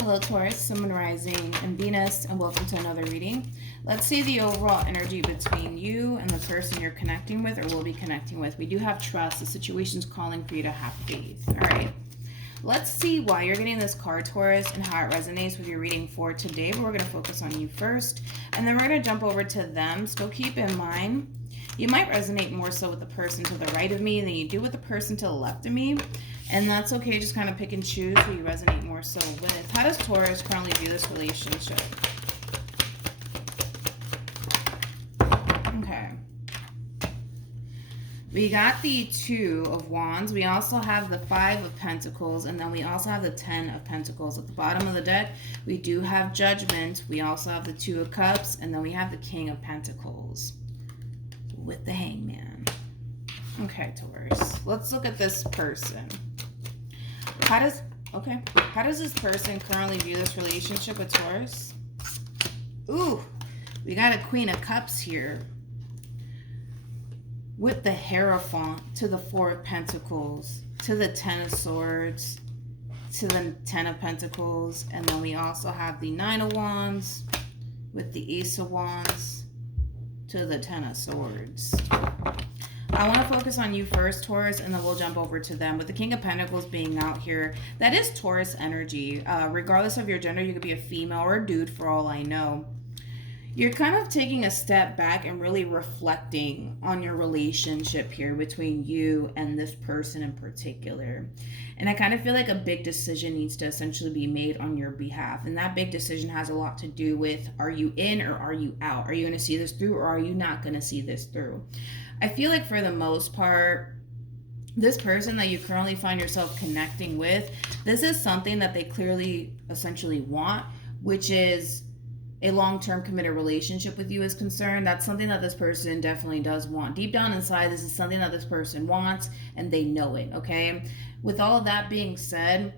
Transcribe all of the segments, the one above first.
Hello Taurus, Sun, Moon, Rising, and Venus, and welcome to another reading. Let's see the overall energy between you and the person you're connecting with or will be connecting with. We do have trust. The situation's calling for you to have faith. All right. Let's see why you're getting this card, Taurus, and how it resonates with your reading for today. But we're going to focus on you first, and then we're going to jump over to them. Still keep in mind, you might resonate more so with the person to the right of me than you do with the person to the left of me. And that's okay, just kind of pick and choose who you resonate more so with. How does Taurus currently view this relationship? Okay. We got the Two of Wands. We also have the Five of Pentacles. And then we also have the Ten of Pentacles. At the bottom of the deck, we do have Judgment. We also have the Two of Cups. And then we have the King of Pentacles with the Hangman. Okay, Taurus. Let's look at this person. How does this person currently view this relationship with Taurus? Ooh, we got a Queen of Cups here with the Hierophant to the Four of Pentacles, to the Ten of Swords, to the Ten of Pentacles, and then we also have the Nine of Wands with the Ace of Wands to the Ten of Swords. I want to focus on you first, Taurus, and then we'll jump over to them. With the King of Pentacles being out here, that is Taurus energy. Regardless of your gender, you could be a female or a dude for all I know. You're kind of taking a step back and really reflecting on your relationship here between you and this person in particular. And I kind of feel like a big decision needs to essentially be made on your behalf. And that big decision has a lot to do with, are you in or are you out? Are you going to see this through or are you not going to see this through? I feel like for the most part, this person that you currently find yourself connecting with, this is something that they clearly essentially want, which is a long-term committed relationship with you is concerned. That's something that this person definitely does want. Deep down inside, this is something that this person wants and they know it, okay? With all of that being said,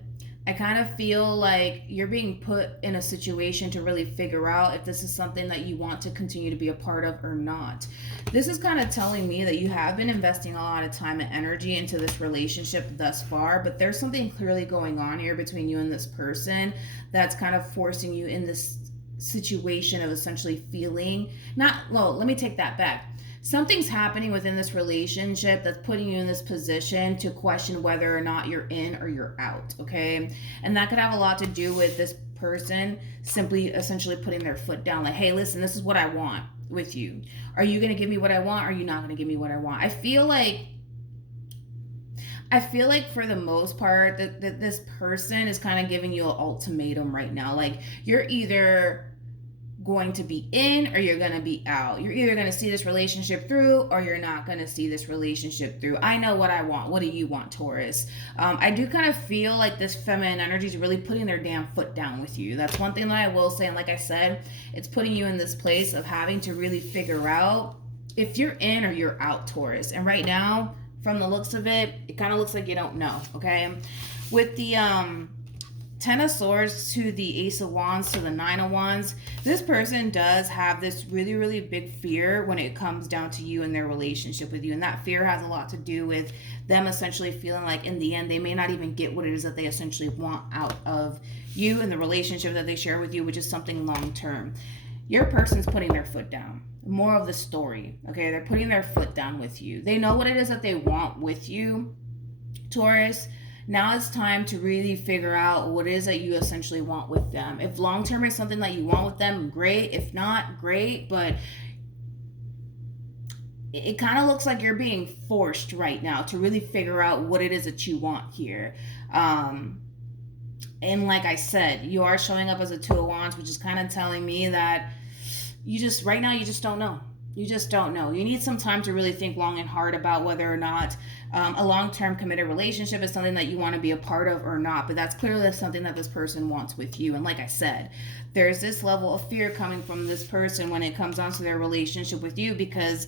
I kind of feel like you're being put in a situation to really figure out if this is something that you want to continue to be a part of or not. This is kind of telling me that you have been investing a lot of time and energy into this relationship thus far, but there's something clearly going on here between you and this person that's kind of forcing you in this situation of essentially feeling let me take that back. Something's happening within this relationship that's putting you in this position to question whether or not you're in or you're out, okay? And that could have a lot to do with this person simply essentially putting their foot down, like, hey, listen, this is what I want with you. Are you going to give me what I want? Or are you not going to give me what I want? I feel like for the most part that this person is kind of giving you an ultimatum right now. Like, you're either going to be in or you're going to be out. You're either going to see this relationship through or you're not going to see this relationship through. I know what I want. What do you want, Taurus? I do kind of feel like this feminine energy is really putting their damn foot down with you. That's one thing that I will say. And like I said, it's putting you in this place of having to really figure out if you're in or you're out, Taurus. And right now, from the looks of it, it kind of looks like you don't know, okay? With the Ten of Swords to the Ace of Wands to the Nine of Wands, this person does have this really, really big fear when it comes down to you and their relationship with you. And that fear has a lot to do with them essentially feeling like in the end, they may not even get what it is that they essentially want out of you and the relationship that they share with you, which is something long-term. Your person's putting their foot down. More of the story, okay? They're putting their foot down with you. They know what it is that they want with you, Taurus. Now it's time to really figure out what it is that you essentially want with them. If long-term is something that you want with them, great. If not, great. But it kind of looks like you're being forced right now to really figure out what it is that you want here. And like I said, you are showing up as a Two of Wands, which is kind of telling me that right now you just don't know. You just don't know. You need some time to really think long and hard about whether or not a long-term committed relationship is something that you want to be a part of or not. But that's clearly something that this person wants with you. And like I said, there's this level of fear coming from this person when it comes onto their relationship with you, because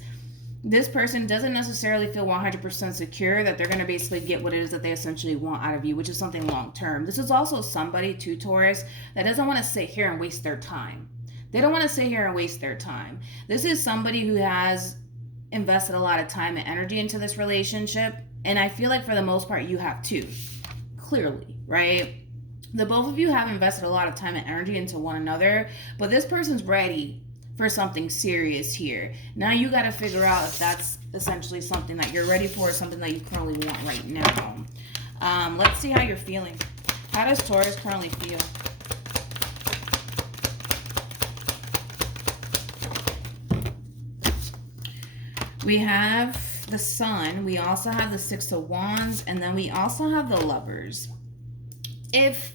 this person doesn't necessarily feel 100% secure that they're going to basically get what it is that they essentially want out of you, which is something long-term. This is also somebody, too, Taurus, that doesn't want to sit here and waste their time. They don't want to sit here and waste their time. This is somebody who has invested a lot of time and energy into this relationship. And I feel like for the most part, you have too. Clearly, right? The both of you have invested a lot of time and energy into one another, but this person's ready for something serious here. Now you got to figure out if that's essentially something that you're ready for or something that you currently want right now. Let's see how you're feeling. How does Taurus currently feel? We have the Sun. We also have the Six of Wands. And then we also have the Lovers. If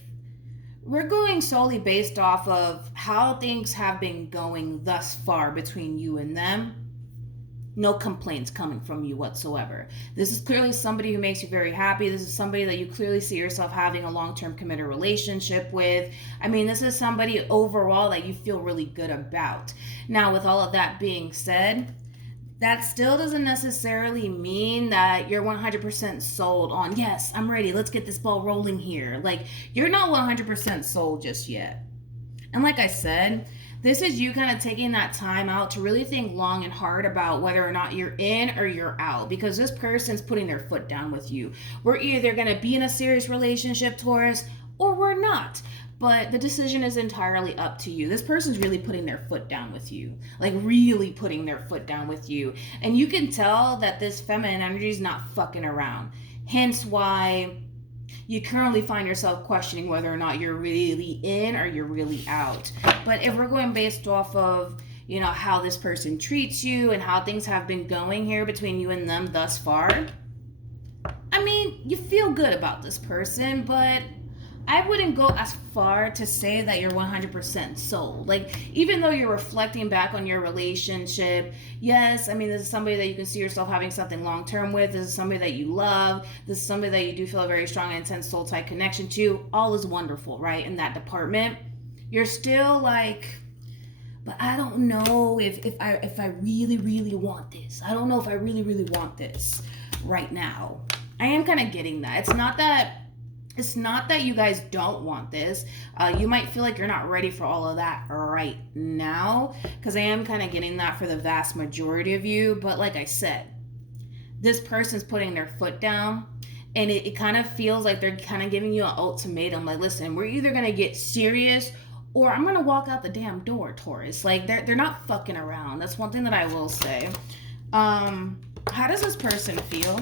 we're going solely based off of how things have been going thus far between you and them, no complaints coming from you whatsoever. This is clearly somebody who makes you very happy. This is somebody that you clearly see yourself having a long-term committed relationship with. I mean, this is somebody overall that you feel really good about. Now, with all of that being said, that still doesn't necessarily mean that you're 100% sold on, yes, I'm ready, let's get this ball rolling here. Like, you're not 100% sold just yet. And like I said, this is you kind of taking that time out to really think long and hard about whether or not you're in or you're out, because this person's putting their foot down with you. We're either going to be in a serious relationship, Taurus, or we're not. But the decision is entirely up to you. This person's really putting their foot down with you. Like, really putting their foot down with you. And you can tell that this feminine energy is not fucking around. Hence why you currently find yourself questioning whether or not you're really in or you're really out. But if we're going based off of, you know, how this person treats you and how things have been going here between you and them thus far, I mean, you feel good about this person, but I wouldn't go as far to say that you're 100% sold. Like, even though you're reflecting back on your relationship, yes, I mean, this is somebody that you can see yourself having something long-term with. This is somebody that you love. This is somebody that you do feel a very strong and intense soul-type connection to. All is wonderful, right, in that department. You're still like, but I don't know if I really, really want this. I don't know if I really, really want this right now. I am kind of getting that. It's not that you guys don't want this. You might feel like you're not ready for all of that right now, because I am kind of getting that for the vast majority of you. But like I said, this person's putting their foot down, and it kind of feels like they're kind of giving you an ultimatum. Like, listen, we're either going to get serious or I'm going to walk out the damn door, Taurus. Like, they're not fucking around. That's one thing that I will say. How does this person feel?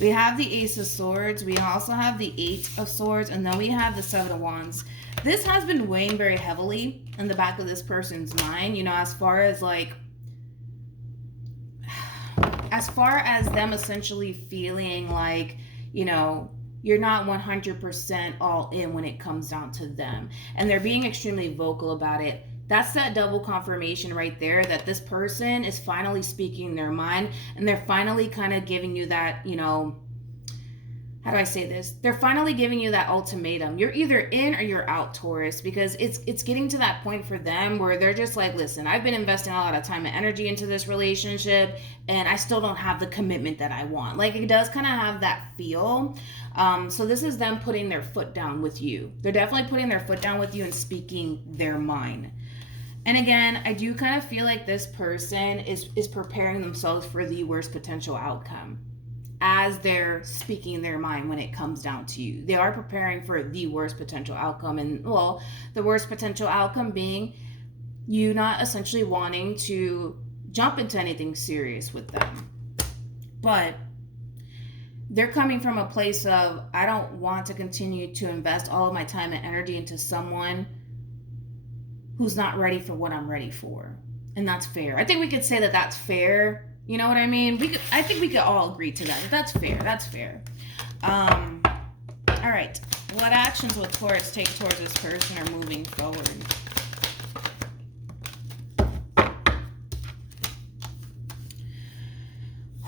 We have the Ace of Swords. We also have the Eight of Swords. And then we have the Seven of Wands. This has been weighing very heavily in the back of this person's mind. You know, as far as them essentially feeling like, you know, you're not 100% all in when it comes down to them. And they're being extremely vocal about it. That's that double confirmation right there that this person is finally speaking their mind, and they're finally kind of giving you that, you know, how do I say this? They're finally giving you that ultimatum. You're either in or you're out, Taurus, because it's getting to that point for them where they're just like, listen, I've been investing a lot of time and energy into this relationship, and I still don't have the commitment that I want. Like, it does kind of have that feel. So this is them putting their foot down with you. They're definitely putting their foot down with you and speaking their mind. And again, I do kind of feel like this person is preparing themselves for the worst potential outcome as they're speaking their mind when it comes down to you. They are preparing for the worst potential outcome. And, well, the worst potential outcome being you not essentially wanting to jump into anything serious with them. But they're coming from a place of, I don't want to continue to invest all of my time and energy into someone who's not ready for what I'm ready for. And that's fair. I think we could say that that's fair. You know what I mean? I think we could all agree to that. That's fair. That's fair. All right. What actions will Taurus take towards this person are moving forward?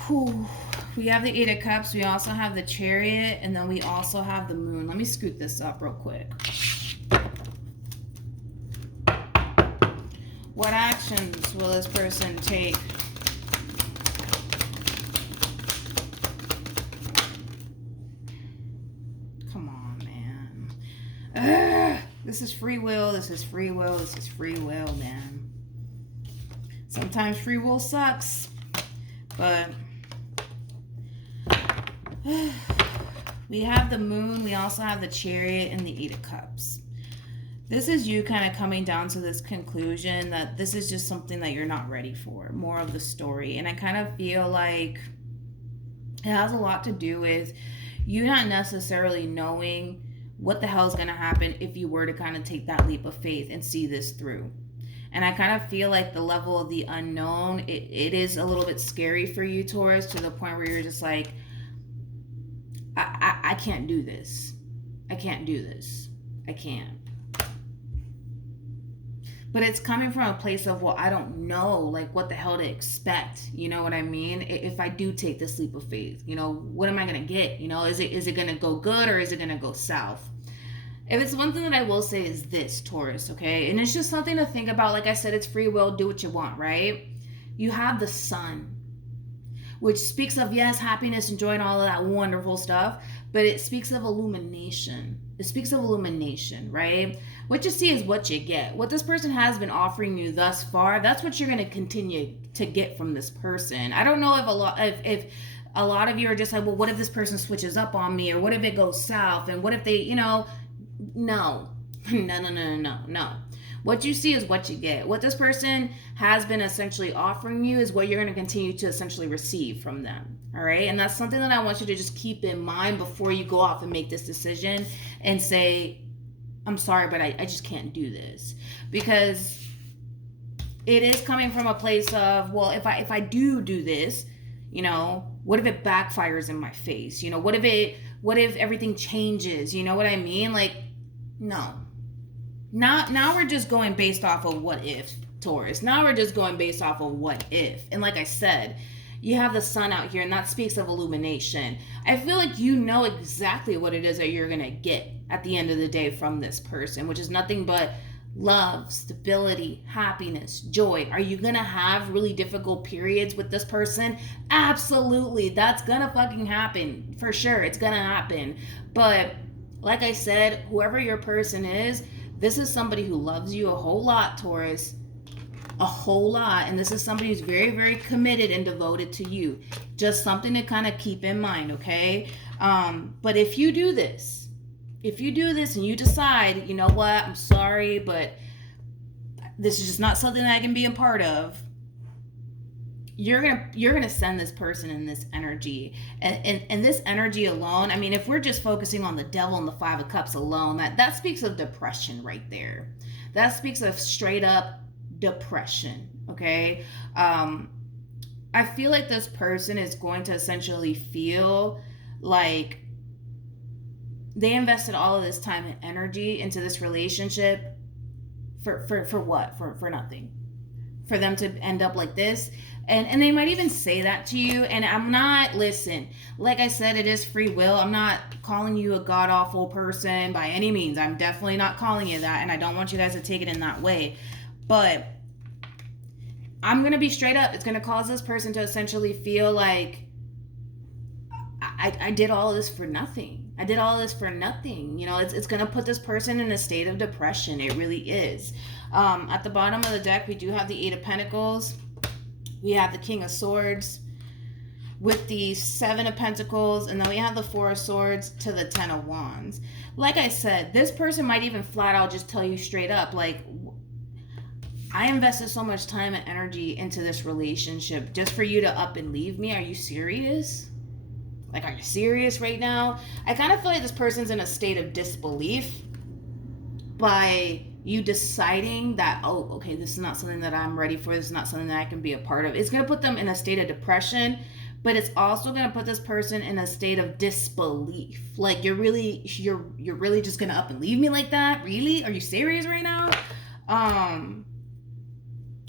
Whew. We have the Eight of Cups. We also have the Chariot. And then we also have the Moon. Let me scoot this up real quick. What actions will this person take? Come on, man. This is free will. This is free will. This is free will, man. Sometimes free will sucks. But We have the Moon. We also have the Chariot and the Eight of Cups. This is you kind of coming down to this conclusion that this is just something that you're not ready for. More of the story. And I kind of feel like it has a lot to do with you not necessarily knowing what the hell is going to happen if you were to kind of take that leap of faith and see this through. And I kind of feel like the level of the unknown, it is a little bit scary for you, Taurus, to the point where you're just like, I can't do this. I can't do this. I can't. But it's coming from a place of, well, I don't know, like, what the hell to expect. You know what I mean? If I do take this leap of faith, you know, what am I going to get? You know, is it going to go good or is it going to go south? If it's one thing that I will say is this, Taurus, okay? And it's just something to think about. Like I said, it's free will. Do what you want, right? You have the Sun, which speaks of, yes, happiness and joy and all of that wonderful stuff, but it speaks of illumination. It speaks of illumination, right? What you see is what you get. What this person has been offering you thus far, that's what you're going to continue to get from this person. I don't know if a lot of you are just like, well, what if this person switches up on me? Or what if it goes south? And what if they, you know, no. No. What you see is what you get. What this person has been essentially offering you is what you're going to continue to essentially receive from them. All right. And that's something that I want you to just keep in mind before you go off and make this decision and say, I'm sorry, but I just can't do this. Because it is coming from a place of, well, if I do this, you know, what if it backfires in my face? You know, what if everything changes? You know what I mean? Like, no. Now we're just going based off of what if, Taurus. Now we're just going based off of what if. And like I said, you have the Sun out here, and that speaks of illumination. I feel like you know exactly what it is that you're going to get at the end of the day from this person, which is nothing but love, stability, happiness, joy. Are you going to have really difficult periods with this person? Absolutely. That's going to fucking happen. For sure. It's going to happen. But like I said, whoever your person is, this is somebody who loves you a whole lot, Taurus. A whole lot. And this is somebody who's very, very committed and devoted to you. Just something to kind of keep in mind, okay? But if you do this and you decide, you know what, I'm sorry, but this is just not something that I can be a part of, you're gonna send this person in this energy, and this energy alone. I mean, if we're just focusing on the Devil and the Five of Cups alone, that speaks of depression right there. That speaks of straight up depression. Okay. I feel like this person is going to essentially feel like they invested all of this time and energy into this relationship for what? For nothing. For them to end up like this. And they might even say that to you. And I'm not, listen, like I said, it is free will. I'm not calling you a god-awful person by any means. I'm definitely not calling you that. And I don't want you guys to take it in that way. But I'm going to be straight up. It's going to cause this person to essentially feel like I did all of this for nothing. I did all of this for nothing. You know, it's going to put this person in a state of depression. It really is. At the bottom of the deck, we do have the Eight of Pentacles. We have the King of Swords with the Seven of Pentacles. And then we have the Four of Swords to the Ten of Wands. Like I said, this person might even flat out just tell you straight up, like, I invested so much time and energy into this relationship just for you to up and leave me. Are you serious? Like, are you serious right now? I kind of feel like this person's in a state of disbelief by you deciding that, oh, okay, this is not something that I'm ready for. This is not something that I can be a part of. It's going to put them in a state of depression, but it's also going to put this person in a state of disbelief. Like, you're really just going to up and leave me like that? Really? Are you serious right now?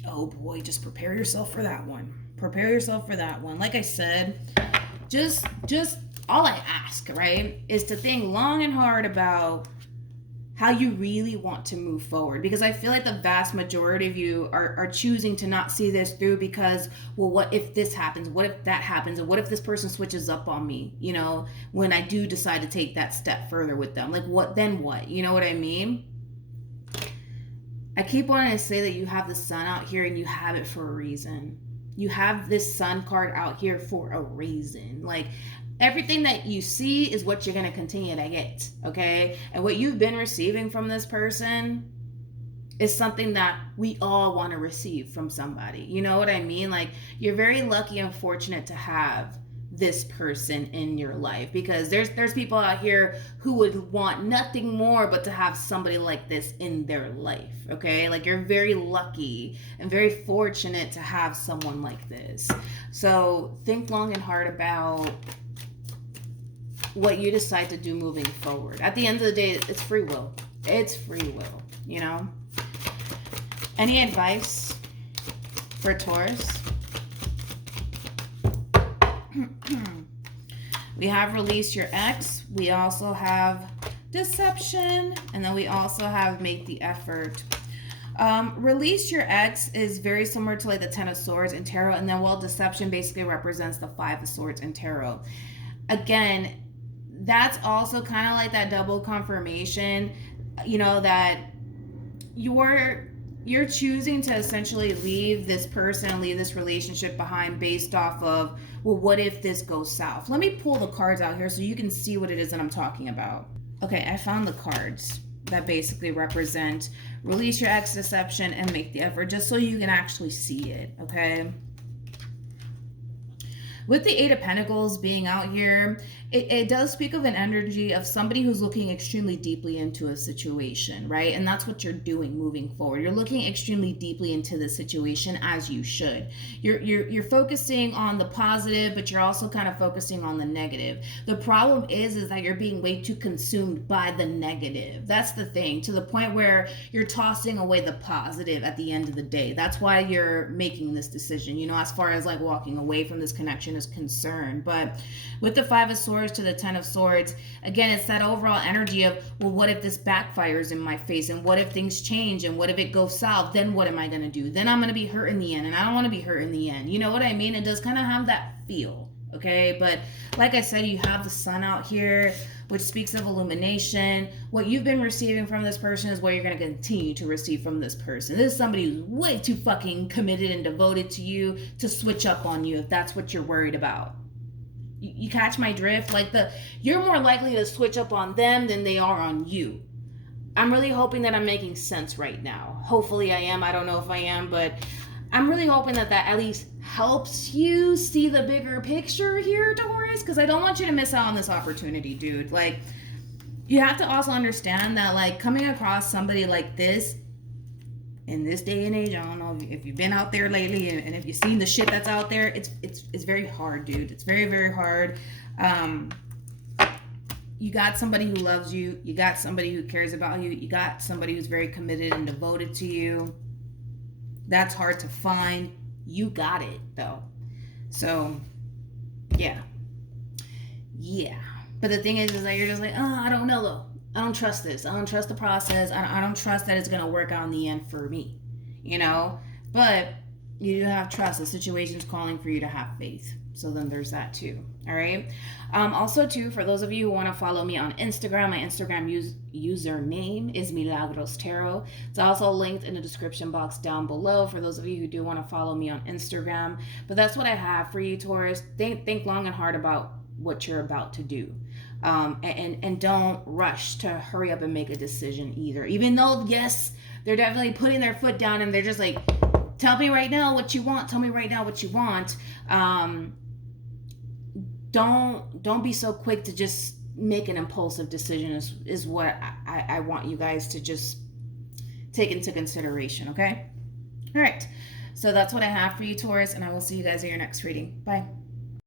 Oh boy, just prepare yourself for that one. Prepare yourself for that one. Like I said, just all I ask, right, is to think long and hard about how you really want to move forward. Because I feel like the vast majority of you are choosing to not see this through because, well, what if this happens? What if that happens? And what if this person switches up on me, you know, when I do decide to take that step further with them? Like, what, then what? You know what I mean? I keep wanting to say that you have the Sun out here and you have it for a reason. You have this Sun card out here for a reason. Like, Everything that you see is what you're going to continue to get, okay? And what you've been receiving from this person is something that we all want to receive from somebody. You know what I mean? Like, you're very lucky and fortunate to have this person in your life, because there's people out here who would want nothing more but to have somebody like this in their life, okay? Like, you're very lucky and very fortunate to have someone like this. So think long and hard about what you decide to do moving forward. At the end of the day, it's free will. It's free will, you know? Any advice for Taurus? We have release your ex. We also have deception. And then we also have make the effort. Release your ex is very similar to like the 10 of Swords in Tarot. And then, well, deception basically represents the 5 of Swords in Tarot. Again, that's also kind of like that double confirmation, you know, that you're choosing to essentially leave this person, leave this relationship behind based off of, well, what if this goes south? Let me pull the cards out here so you can see what it is that I'm talking about. Okay, I found the cards that basically represent release your ex, deception, and make the effort, just so you can actually see it, okay? With the 8 of Pentacles being out here, it does speak of an energy of somebody who's looking extremely deeply into a situation, right? And that's what you're doing moving forward. You're looking extremely deeply into the situation, as you should. You're focusing on the positive, but you're also kind of focusing on the negative. The problem is that you're being way too consumed by the negative. That's the thing, to the point where you're tossing away the positive at the end of the day. That's why you're making this decision, you know, as far as like walking away from this connection is concerned. But with the 5 of Swords to the 10 of Swords, again, it's that overall energy of, well, what if this backfires in my face, and what if things change, and what if it goes south? Then what am I going to do? Then I'm going to be hurt in the end, and I don't want to be hurt in the end. You know what I mean? It does kind of have that feel, okay? But like I said, you have the sun out here, which speaks of illumination. What you've been receiving from this person is what you're going to continue to receive from this person. This is somebody who's way too fucking committed and devoted to you to switch up on you if that's what you're worried about. You catch my drift? Like, you're more likely to switch up on them than they are on you. I'm really hoping that I'm making sense right now. Hopefully I am. I don't know if I am, but I'm really hoping that at least helps you see the bigger picture here, Taurus, because I don't want you to miss out on this opportunity, dude. Like, you have to also understand that, like, coming across somebody like this in this day and age, I don't know if you've been out there lately and if you've seen the shit that's out there, it's very hard, dude. It's very, very hard. You got somebody who loves you. You got somebody who cares about you. You got somebody who's very committed and devoted to you. That's hard to find. You got it, though. So, yeah. But the thing is that you're just like, oh, I don't know, though. I don't trust this. I don't trust the process. I don't trust that it's going to work out in the end for me, you know? But you do have trust. The situation's calling for you to have faith. So then there's that too. All right. Also too, for those of you who want to follow me on Instagram, my Instagram username is MilagrosTarot. It's also linked in the description box down below for those of you who do want to follow me on Instagram. But that's what I have for you, Taurus. Think long and hard about what you're about to do. And don't rush to hurry up and make a decision either. Even though, yes, they're definitely putting their foot down and they're just like, tell me right now what you want. Tell me right now what you want. Don't be so quick to just make an impulsive decision is what I want you guys to just take into consideration, okay? All right. So that's what I have for you, Taurus, and I will see you guys in your next reading. Bye.